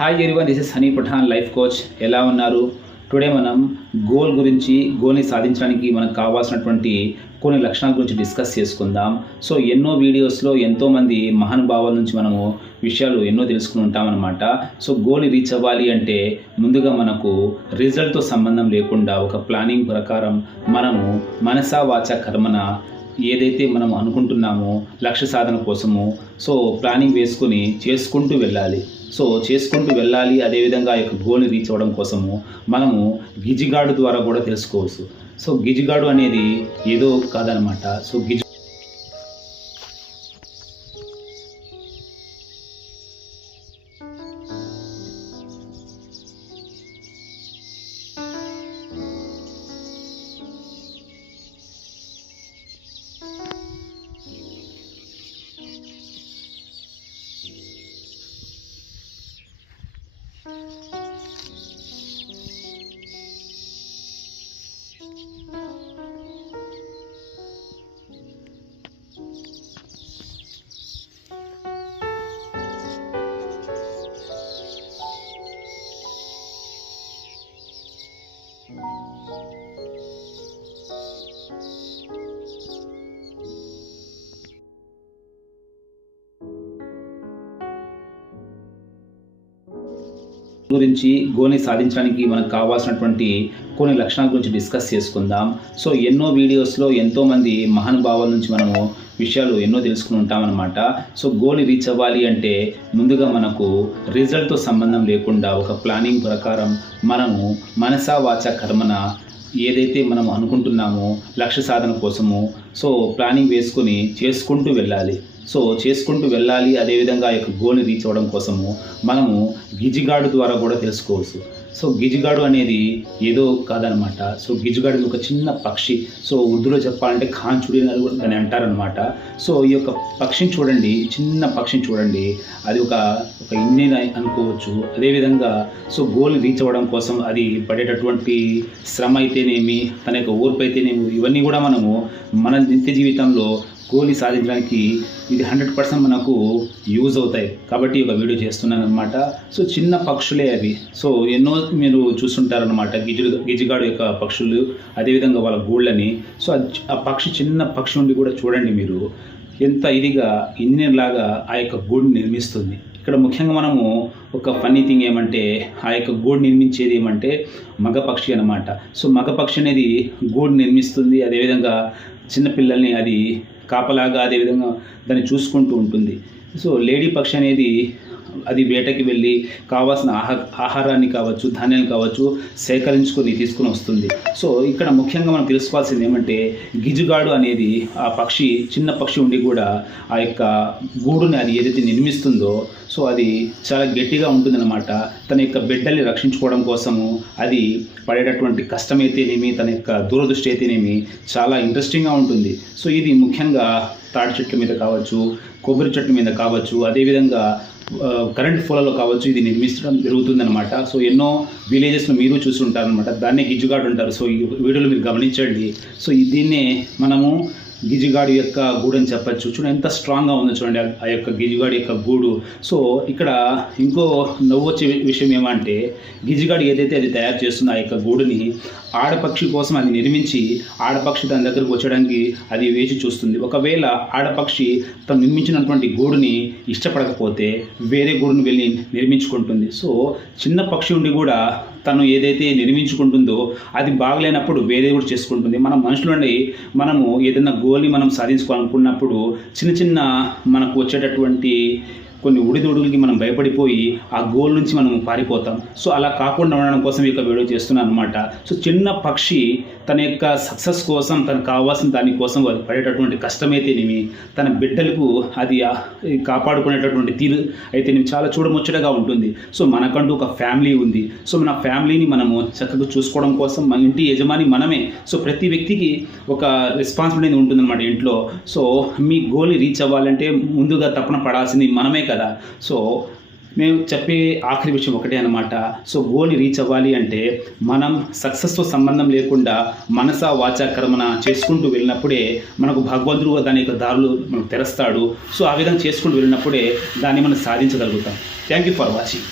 Hi everyone, this is Honey Pathan life coach. ఎలా ఉన్నారు? Today మనం గోల్ని సాధించడానికి మనకు కావాల్సినటువంటి కొన్ని లక్షణాల గురించి డిస్కస్ చేసుకుందాం. సో ఎన్నో వీడియోస్లో ఎంతోమంది మహానుభావుల నుంచి మనము విషయాలు ఎన్నో తెలుసుకుని ఉంటామన్నమాట. సో గోల్ని రీచ్ అవ్వాలి అంటే ముందుగా మనకు రిజల్ట్తో సంబంధం లేకుండా ఒక ప్లానింగ్ ప్రకారం మనము మనసా వాచ కర్మన ఏదైతే మనం అనుకుంటున్నామో లక్ష్య సాధన కోసము సో ప్లానింగ్ వేసుకొని చేసుకుంటూ వెళ్ళాలి. అదేవిధంగా ఆ యొక్క గోల్ని రీచ్ అవ్వడం కోసము మనము గిజిగాడు ద్వారా కూడా తెలుసుకోవచ్చు. సో గిజిగాడు అనేది ఏదో కాదనమాట. సో గోల్ని సాధించడానికి మనకు కావాల్సినటువంటి కొన్ని లక్షణాల గురించి డిస్కస్ చేసుకుందాం. సో ఎన్నో వీడియోస్లో ఎంతోమంది మహానుభావుల నుంచి మనము విషయాలు ఎన్నో తెలుసుకుని ఉంటామన్నమాట. సో గోల్ని రీచ్ అవ్వాలి అంటే ముందుగా మనకు రిజల్ట్తో సంబంధం లేకుండా ఒక ప్లానింగ్ ప్రకారం మనము మనసా వాచ కర్మన ఏదైతే మనం అనుకుంటున్నామో లక్ష్య సాధన కోసము సో ప్లానింగ్ వేసుకొని చేసుకుంటూ వెళ్ళాలి. అదేవిధంగా ఆ యొక్క గోల్ని రీచ్ అవ్వడం కోసము మనము గిజిగాడు ద్వారా కూడా తెలుసుకోవచ్చు. సో గిజిగాడు అనేది ఏదో కాదనమాట. సో గిజిగాడు ఒక చిన్న పక్షి. సో ఉర్దూలో చెప్పాలంటే కాంచుడి అని అంటారనమాట. సో ఈ యొక్క పక్షిని చూడండి, చిన్న పక్షిని చూడండి, అది ఒక ఇంజిన్ అనుకోవచ్చు. అదేవిధంగా సో గోల్ని రీచ్ అవ్వడం కోసం అది పడేటటువంటి శ్రమ అయితేనేమి, తన యొక్క ఓర్పు అయితేనేమి, ఇవన్నీ కూడా మనము మన నిత్య జీవితంలో గోల్ని సాధించడానికి ఇది 100% మనకు యూజ్ అవుతాయి. కాబట్టి ఒక వీడియో చేస్తున్నాను అనమాట. సో చిన్న పక్షులే అవి. సో ఎన్నో మీరు చూస్తుంటారనమాట గిజిగాడు యొక్క పక్షులు, అదేవిధంగా వాళ్ళ గూళ్ళని. సో ఆ పక్షి, చిన్న పక్షి నుండి కూడా చూడండి మీరు ఎంత ఇదిగా ఇంజిన్ లాగా ఆ యొక్క గూడుని నిర్మిస్తుంది. ఇక్కడ ముఖ్యంగా మనము ఒక ఫన్నీ థింగ్ ఏమంటే ఆ యొక్క గూడు నిర్మించేది ఏమంటే మగపక్షి అనమాట. సో మగపక్షి అనేది గూడు నిర్మిస్తుంది, అదేవిధంగా చిన్నపిల్లల్ని అది కాపలాగా అదేవిధంగా దాన్ని చూసుకుంటూ ఉంటుంది. సో లేడీ పక్షి అనేది అది వేటకి వెళ్ళి కావాల్సిన ఆహారాన్ని కావచ్చు, ధాన్యాన్ని కావచ్చు సేకరించుకొని తీసుకుని వస్తుంది. సో ఇక్కడ ముఖ్యంగా మనం తెలుసుకోవాల్సింది ఏమంటే గిజిగాడు అనేది ఆ పక్షి, చిన్న పక్షి ఉండి కూడా ఆ యొక్క గూడుని అది ఏదైతే నిర్మిస్తుందో సో అది చాలా గట్టిగా ఉంటుందన్నమాట. తన యొక్క బిడ్డల్ని రక్షించుకోవడం కోసము అది పడేటటువంటి కష్టమైతేనేమి, తన యొక్క దూరదృష్టి అయితేనేమి చాలా ఇంట్రెస్టింగ్గా ఉంటుంది. సో ఇది ముఖ్యంగా తాడి చెట్ల మీద కావచ్చు, కొబ్బరి చెట్ల మీద కావచ్చు, అదేవిధంగా కరెంట్ పోలలో కావచ్చు ఇది నిర్మించడం జరుగుతుందన్నమాట. సో ఎన్నో విలేజెస్లో మీరు చూసి ఉంటారనమాట. దాన్నే గిజిగాడు అంటారు. సో ఈ వీడియోలో మీరు గమనించండి. సో దీన్నే మనము గిజిగాడు యొక్క గూడు అని చెప్పచ్చు. చూడండి ఎంత స్ట్రాంగ్గా ఉందో చూడండి ఆ యొక్క గిజిగాడు యొక్క గూడు. సో ఇక్కడ ఇంకో నవ్వొచ్చే విషయం ఏమంటే గిజిగాడు ఏదైతే అది తయారు చేస్తుందో ఆ యొక్క గూడుని ఆడపక్షి కోసం అది నిర్మించి ఆడపక్షి తన దగ్గరకు వచ్చడానికి అది వేచి చూస్తుంది. ఒకవేళ ఆడపక్షి తను నిర్మించినటువంటి గూడుని ఇష్టపడకపోతే వేరే గూడుని వెళ్ళి నిర్మించుకుంటుంది. సో చిన్న పక్షి ఉండి కూడా తను ఏదైతే నిర్మించుకుంటుందో అది బాగలేనప్పుడు వేరే కూడా చేసుకుంటుంది. మనం మనుషులండి, మనము ఏదైనా గోల్ని మనం సాధించుకోవాలనుకున్నప్పుడు చిన్న చిన్న మనకు వచ్చేటటువంటి కొన్ని ఉడిదుడుగులకి మనం భయపడిపోయి ఆ గోల్ నుంచి మనం పారిపోతాం. సో అలా కాకుండా ఉండడం కోసం ఈ యొక్క వీడియో చేస్తున్నాను అనమాట. సో చిన్న పక్షి తన యొక్క సక్సెస్ కోసం, తనకు కావాల్సిన దానికోసం అది పడేటటువంటి కష్టమైతేనేమి, తన బిడ్డలకు అది కాపాడుకునేటటువంటి తీరు అయితేనేమి చాలా చూడముచ్చటగా ఉంటుంది. సో మనకంటూ ఒక ఫ్యామిలీ ఉంది. సో మన ఫ్యామిలీని మనము చక్కగా చూసుకోవడం కోసం మన ఇంటి యజమాని మనమే. సో ప్రతి వ్యక్తికి ఒక రెస్పాన్సిబిలిటీ ఉంటుందన్నమాట ఇంట్లో. సో మీ గోల్ని రీచ్ అవ్వాలంటే ముందుగా తప్పన పడాల్సింది మనమే కదా. సో మేము చెప్పే ఆఖరి విషయం ఒకటే అనమాట. సో గోల్ని రీచ్ అవ్వాలి అంటే మనం సక్సెస్తో సంబంధం లేకుండా మనసా వాచా కర్మన చేసుకుంటూ వెళ్ళినప్పుడే మనకు భగవంతుడు దాని యొక్క దారులు మనకు తెరుస్తాడు. సో ఆ విధంగా చేసుకుంటూ వెళ్ళినప్పుడే దాన్ని మనం సాధించగలుగుతాం. Thank you for watching.